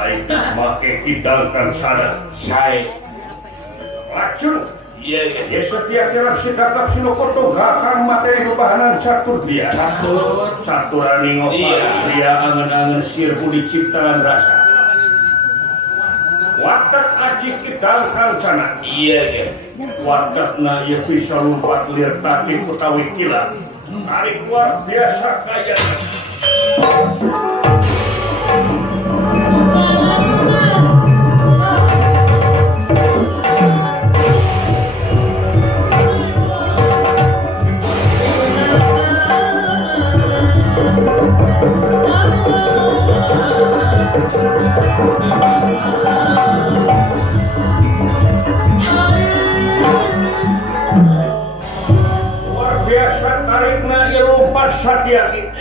Aing make kidal kang sada. Saya. Lacur. Iya. Ya setiap jalan sikap sinokoto gakang materi bahanan catur dia. Catur ani ngopa. Dia angen-angen sirku diciptaan rasa. Watak aji kidal kang sana. Iya. Watakna ya bisa lumpat liar tapi kutawi kilat. Tarik luar biasa kaya.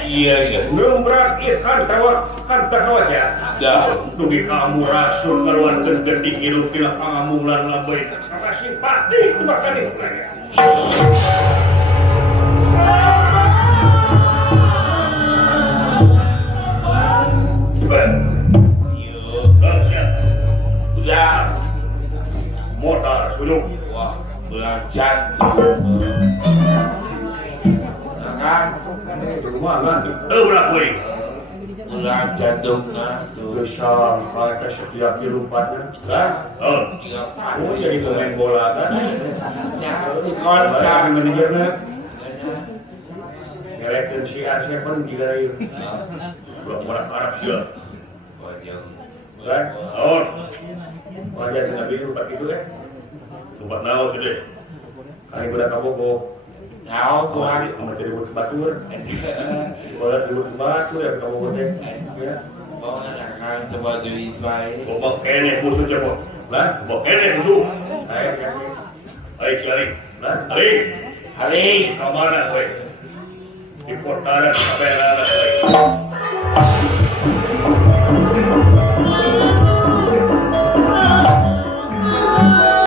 Iya. Nembrak ikan tawaja. Dugi kamu rasul keluarkan gendik hidup bila kamu lan labai. Maka simpati itu bakal dihukumnya. Udah. Motor sulung. Wah, belajar. Mana? Ulah kowe. Ulah jantungna tuh. Besar pakai setiap dilupatnya. Kan? Oh, jadi pemain bola kan? Di kontak manajernya. Ngelekin si Arsia pun gila itu. Belum orang Arab sih. Kan? Oh. Wajah tidak bingung lupa itu kan? Lupa nawa sudah. Kali udah kabogo. Nawa bukan. Sama jadi buat batur. Bola dulu batu ya kabogo deh. Ya. Oh, akan coba jadi baik. Bok kene musuh coba. Lah, bok kene musuh. Ayo cari. Lah, Ali. Hari. Kemana kowe? Di portaran sampai nana kowe.